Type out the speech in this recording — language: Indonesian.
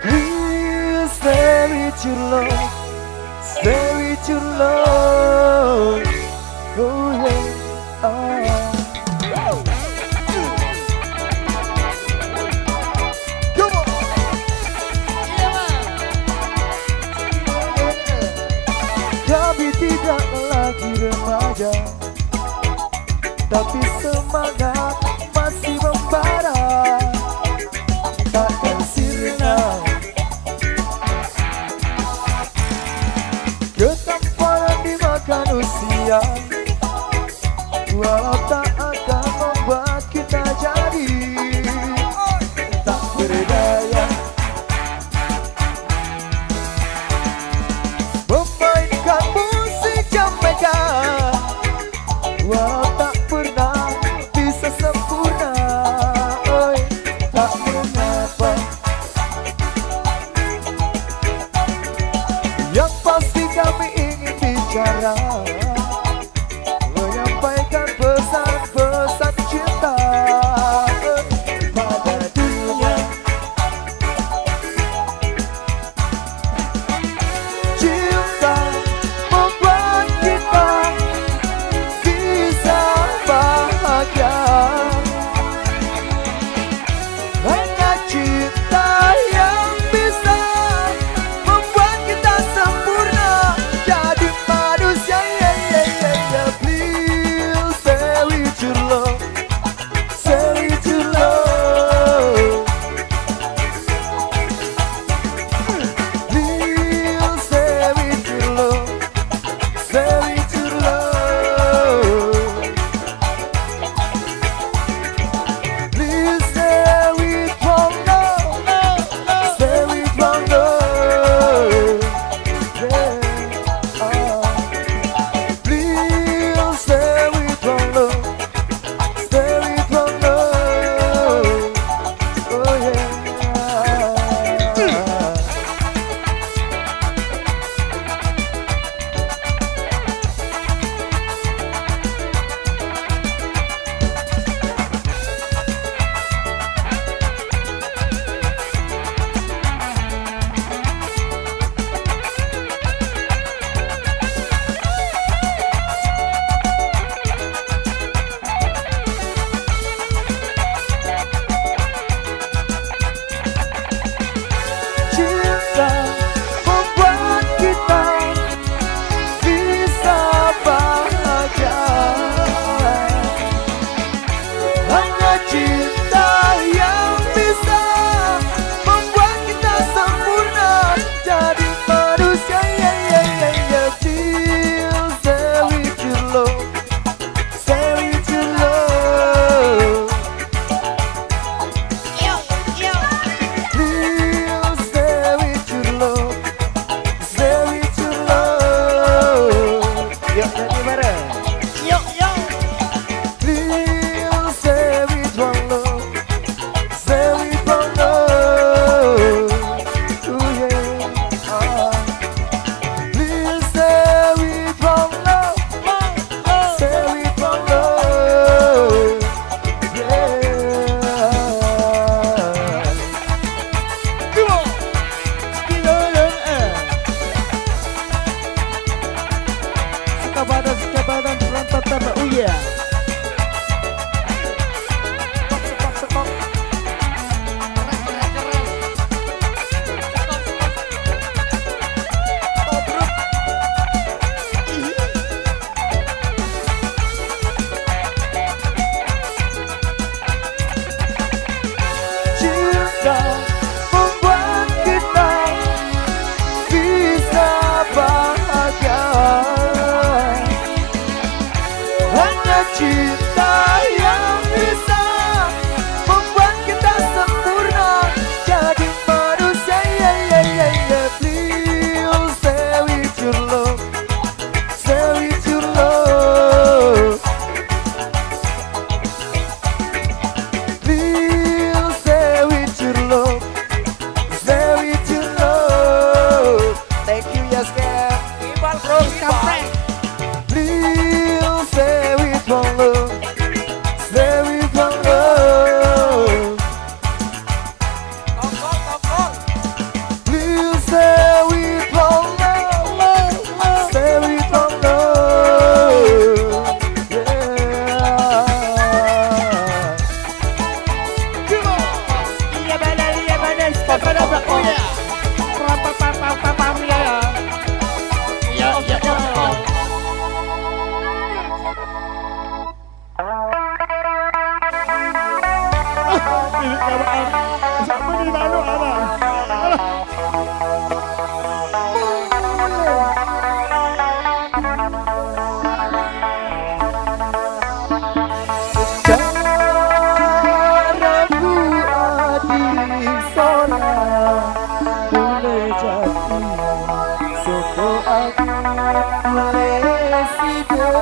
Please stay with your love, stay with your love. Oh yeah, oh. Come on. Kami tidak lagi remaja, tapi semangat masih membara. Takkan sirna ketampanan dimakan usia, walau tak akan membuat kita jadi tak berdaya. Memainkan musik yang megah, walau tak pernah bisa sempurna. Oi, tak mengapa. Yang pasti kami ingin bicara, menyampaikan pesan-pesan cinta pada dunia. Cinta membuat kita bisa bahagia. Hanya cinta yang bisa membuat kita sempurna jadi manusia. Yeah, Terus kampret. Please stay with my love. Stay with my love. Tongkol. Please stay with my love. Stay with my love. Yeah. Iya benar, stop pada belakang. Pam ya. Iya. Sama di mana apa? Caraku adik sora boleh jadi soko aku presiden.